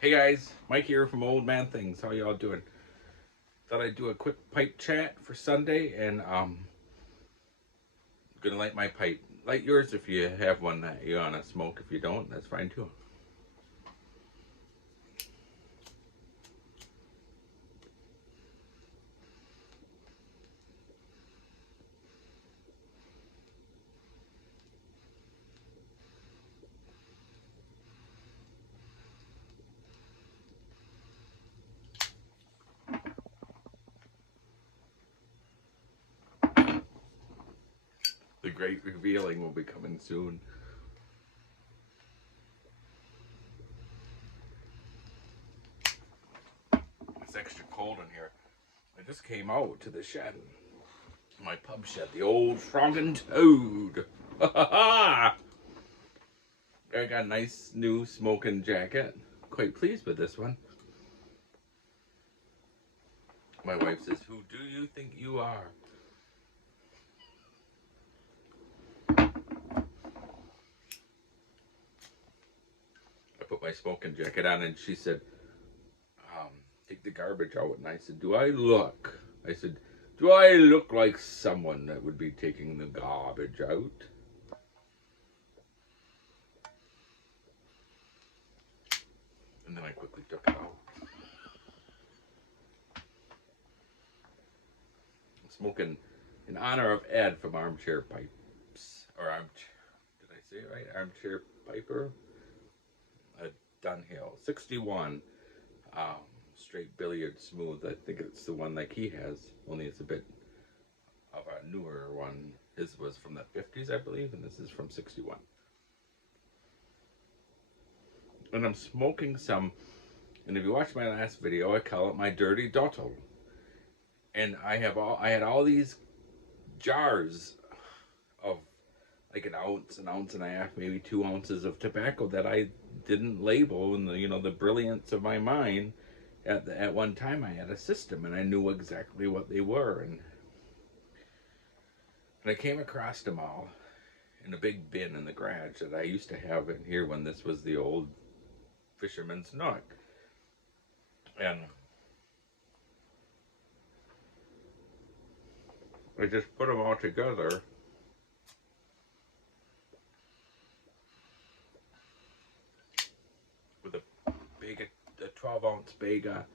Hey guys, Mike here from Old Man Things. How y'all doing? Thought I'd do a quick pipe chat for Sunday, and gonna light my pipe. Light yours if you have one that you wanna smoke. If you don't, that's fine too. The great revealing will be coming soon. It's extra cold in here. I just came out to the shed, my pub shed, the old Frog and Toad. I got a nice new smoking jacket. Quite pleased with this one. My wife says, "Who do you think you are?" I put my smoking jacket on, and she said, "Take the garbage out." And I said, "Do I look like someone that would be taking the garbage out?" And then I quickly took it out. I'm smoking in honor of Ed from Armchair Pipes. Did I say it right? Armchair Piper? Dunhill. 61. Straight billiard smooth. I think it's the one like he has, only it's a bit of a newer one. His was from the 50s, I believe, and this is from 61. And I'm smoking some, and if you watch my last video, I call it my dirty dottle. And I had all these jars of like an ounce and a half, maybe 2 ounces of tobacco that I didn't label. And the brilliance of my mind, at one time I had a system and I knew exactly what they were, and I came across them all in a big bin in the garage that I used to have in here when this was the old Fisherman's Nook. And I just put them all together. With a 12-ounce Bega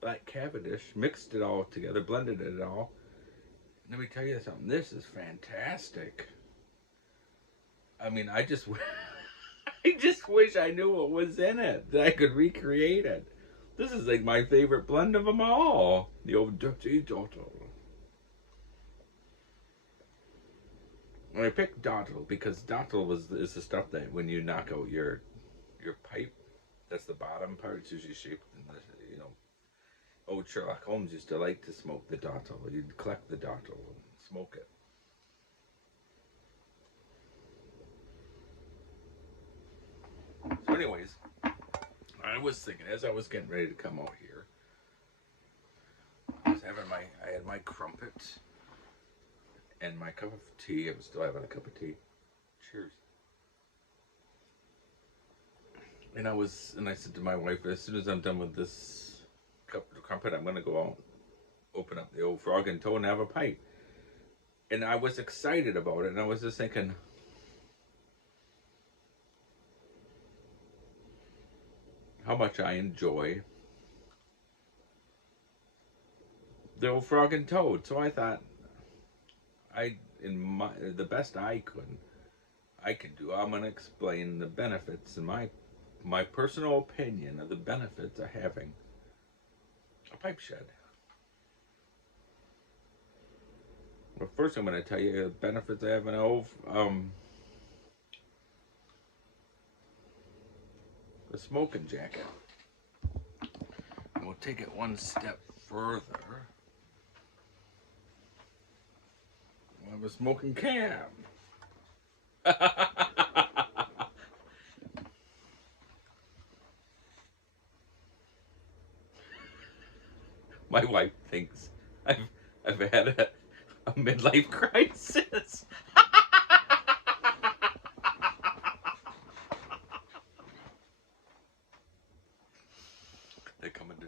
Black Cavendish, mixed it all together, blended it all. And let me tell you something, this is fantastic. I mean, I just wish I knew what was in it, that I could recreate it. This is like my favorite blend of them all. The old Dirty Dottle. And I picked Dottle because Dottle is the stuff that when you knock out your pipe, that's the bottom part. It's usually shaped in the, old Sherlock Holmes used to like to smoke the dottle. You'd collect the dottle and smoke it. So anyways, I was thinking as I was getting ready to come out here, I had my crumpet and my cup of tea. I was still having a cup of tea. Cheers. And I said to my wife, as soon as I'm done with this cup of crumpet, I'm gonna go out, open up the old Frog and Toad and have a pipe. And I was excited about it, and I was just thinking, how much I enjoy the old Frog and Toad. So I thought, the best I can do, I'm gonna explain the benefits and my personal opinion of the benefits of having a pipe shed. Well, first I'm gonna tell you the benefits of having an old a smoking jacket. And we'll take it one step further. We'll have a smoking cam. My wife thinks I've had a midlife crisis.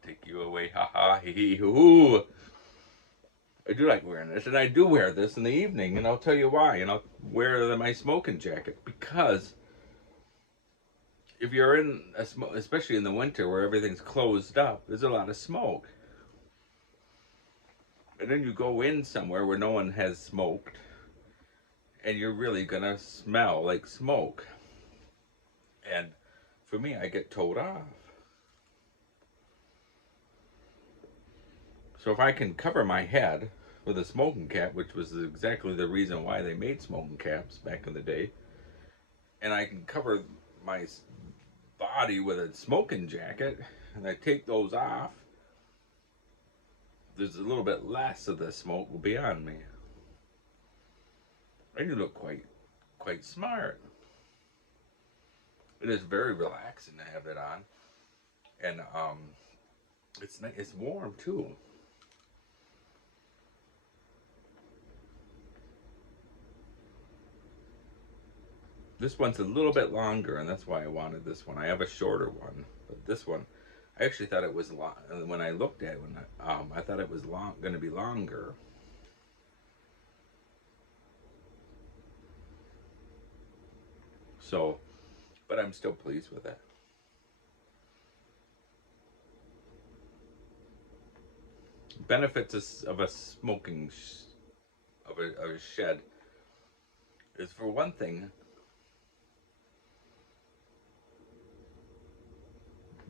to take you away. Ha ha, hee hee, hoo. I do like wearing this, and I do wear this in the evening, and I'll tell you why. And I'll wear my smoking jacket because if you're in especially in the winter where everything's closed up, there's a lot of smoke. And then you go in somewhere where no one has smoked, and you're really gonna smell like smoke. And for me, I get told off. So if I can cover my head with a smoking cap, which was exactly the reason why they made smoking caps back in the day, and I can cover my body with a smoking jacket, and I take those off, there's a little bit less of the smoke will be on me. And you look quite smart. It is very relaxing to have it on, and it's nice. It's warm too. This one's a little bit longer, and that's why I wanted this one. I have a shorter one, but this one, I actually thought it was long. When I looked at it, I thought it was going to be longer. So, but I'm still pleased with it. Benefits of a smoking of a shed is, for one thing,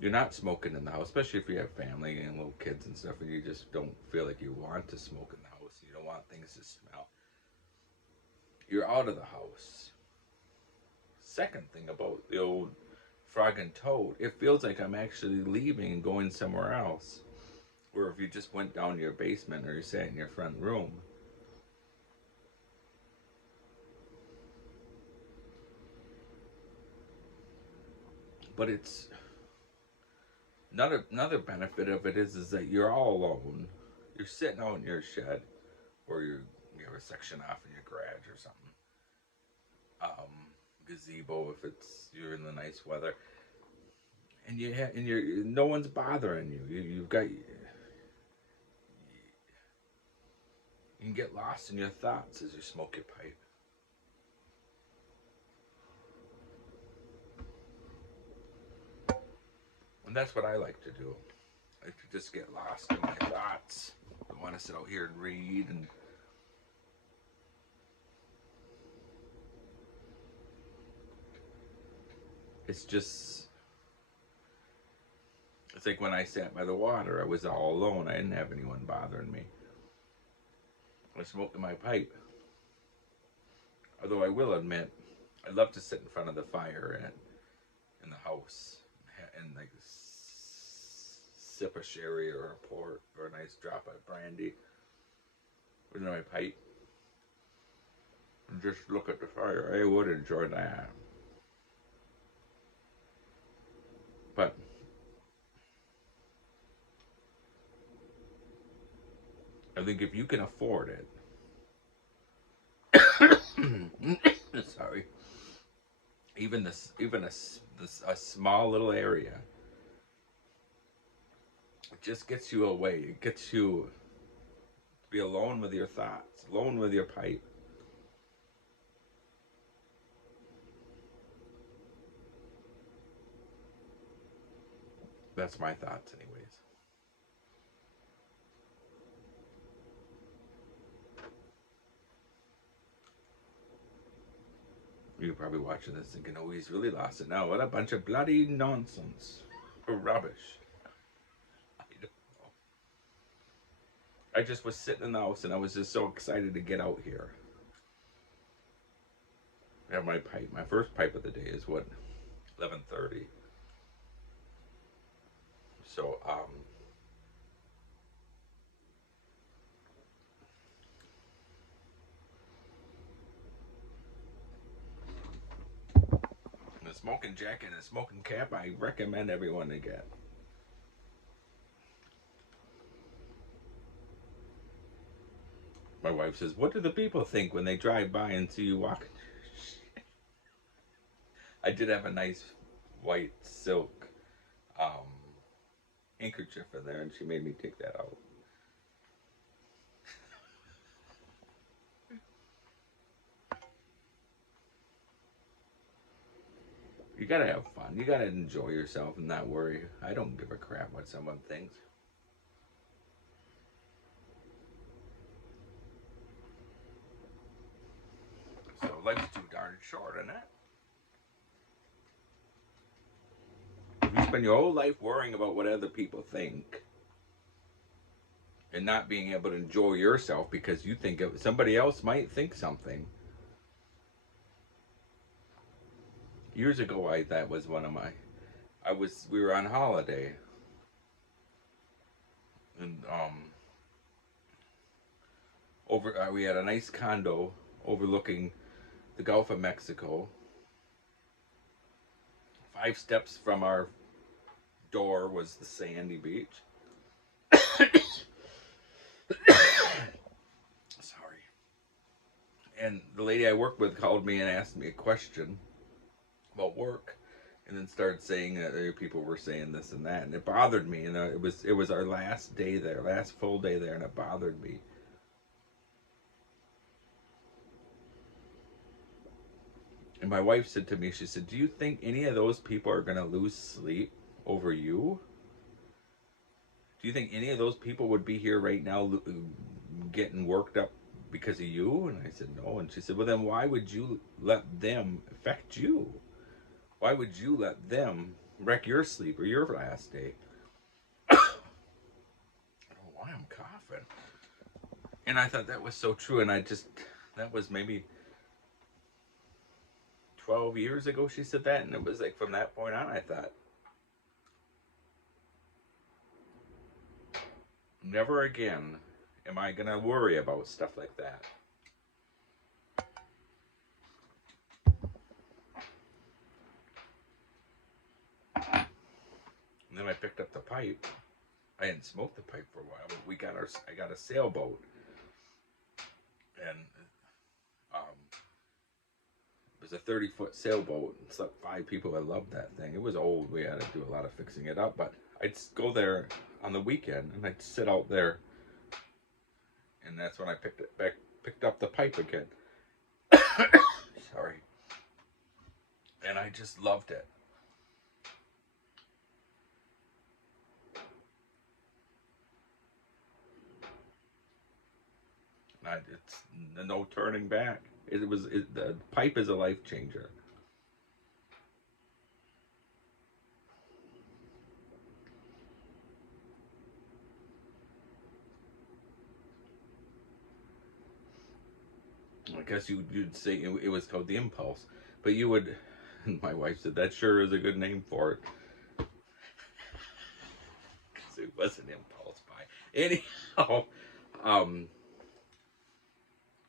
you're not smoking in the house, especially if you have family and little kids and stuff, and you just don't feel like you want to smoke in the house. You don't want things to smell. You're out of the house. Second thing about the old Frog and Toad, it feels like I'm actually leaving and going somewhere else. Or if you just went down to your basement or you sat in your front room. But it's another benefit of it is that you're all alone. You're sitting out in your shed, or you have a section off in your garage or something. Gazebo if you're in the nice weather, and you're no one's bothering you. You've got. You can get lost in your thoughts as you smoke your pipe. And that's what I like to do. I like to just get lost in my thoughts. I want to sit out here and read, and it's like when I sat by the water, I was all alone. I didn't have anyone bothering me. I smoked my pipe. Although I will admit, I love to sit in front of the fire in the house and like sip a sherry or a port or a nice drop of brandy with my pipe and just look at the fire. I would enjoy that. But I think if you can afford it, sorry, even a small little area, it just gets you away. It gets you to be alone with your thoughts, alone with your pipe. That's my thoughts, anyways. You're probably watching this thinking, oh, he's really lost it now. What a bunch of bloody nonsense. Or rubbish. I don't know. I just was sitting in the house and I was just so excited to get out here. I have my pipe. My first pipe of the day is what? 11:30. So, the smoking jacket and a smoking cap, I recommend everyone to get. My wife says, what do the people think when they drive by and see you walking? I did have a nice white silk handkerchief in there, and she made me take that out. You gotta have fun. You gotta enjoy yourself and not worry. I don't give a crap what someone thinks. So life's too darn short, isn't it? If you spend your whole life worrying about what other people think and not being able to enjoy yourself because you think somebody else might think something. Years ago, that was one of my. We were on holiday, and we had a nice condo overlooking the Gulf of Mexico. 5 steps from our door was the sandy beach. Sorry. And the lady I worked with called me and asked me a question about work, and then started saying that people were saying this and that, and it bothered me. And it was our last day there, last full day there, and it bothered me. And my wife said to me, she said, "Do you think any of those people are going to lose sleep over you? Do you think any of those people would be here right now getting worked up because of you?" And I said, "No." And she said, "Well, then why would you let them affect you? Why would you let them wreck your sleep or your last day?" I don't know why I'm coughing. And I thought that was so true. And that was maybe 12 years ago she said that. And it was like from that point on, I thought, never again am I going to worry about stuff like that. And then I picked up the pipe. I hadn't smoked the pipe for a while, but I got a sailboat, and it was a 30-foot sailboat. And slept 5 people. I loved that thing. It was old. We had to do a lot of fixing it up, but I'd go there on the weekend, and I'd sit out there, and that's when I picked up the pipe again. Sorry. And I just loved it. It's no turning back. The pipe is a life changer. I guess you'd say it was called the Impulse, but you would. My wife said that sure is a good name for it. Because it was an impulse buy. Anyhow,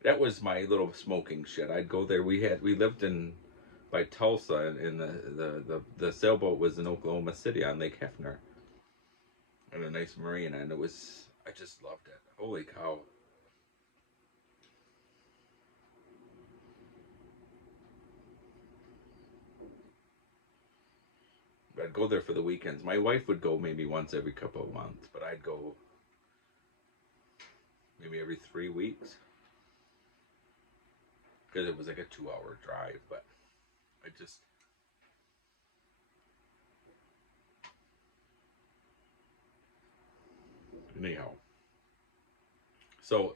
that was my little smoking shed. I'd go there. We lived in by Tulsa, and the sailboat was in Oklahoma City on Lake Hefner, and a nice marina, and I just loved it. Holy cow! I'd go there for the weekends. My wife would go maybe once every couple of months, but I'd go maybe every 3 weeks because it was like a 2-hour drive. But I just anyhow. So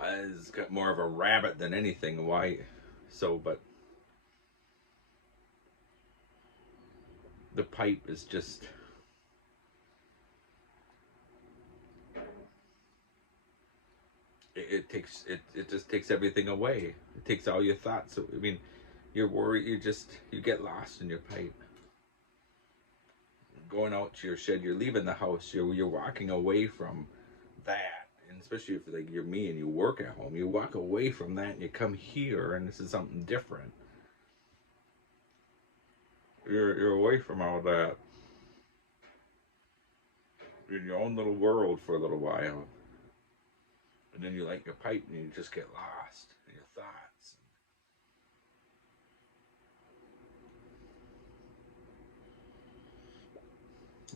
I was got more of a rabbit than anything. Why? So, but the pipe is just. It just takes everything away. It takes all your thoughts. So, I mean, you're worried. You get lost in your pipe. Going out to your shed, you're leaving the house. You're walking away from that, and especially if like you're me and you work at home, you walk away from that and you come here, and this is something different. You're away from all that. You're in your own little world for a little while, and then you light your pipe and you just get lost in your thoughts.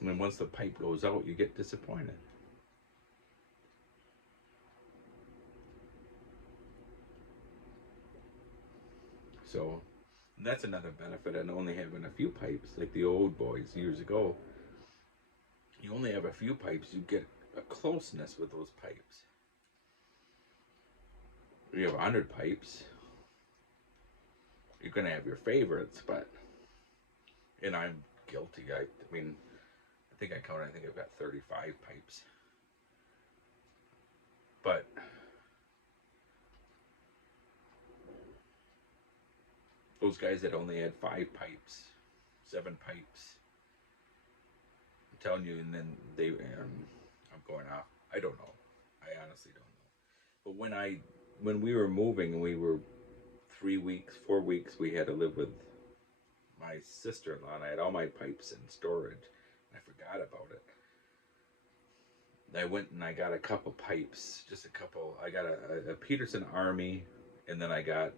And then once the pipe goes out, you get disappointed. So that's another benefit of only having a few pipes, like the old boys years ago. You only have a few pipes, you get a closeness with those pipes. You have 100 pipes, you're gonna have your favorites, but, and I'm guilty. I mean, I think I've got 35 pipes. But those guys that only had 5 pipes, 7 pipes, I'm telling you, and then I'm going off. I don't know. I honestly don't know. But when we were moving and we were 3 weeks, 4 weeks, we had to live with my sister-in-law, and I had all my pipes in storage. And I forgot about it. I went and I got a couple pipes, just a couple. I got a Peterson Army, and then I got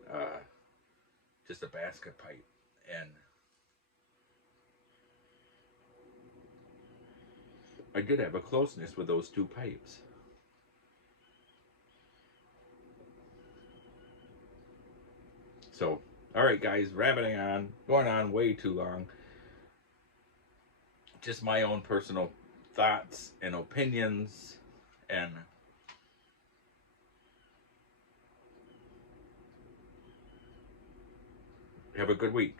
just a basket pipe. And I did have a closeness with those 2 pipes. So, all right, guys, rabbiting on, going on way too long. Just my own personal thoughts and opinions, and have a good week.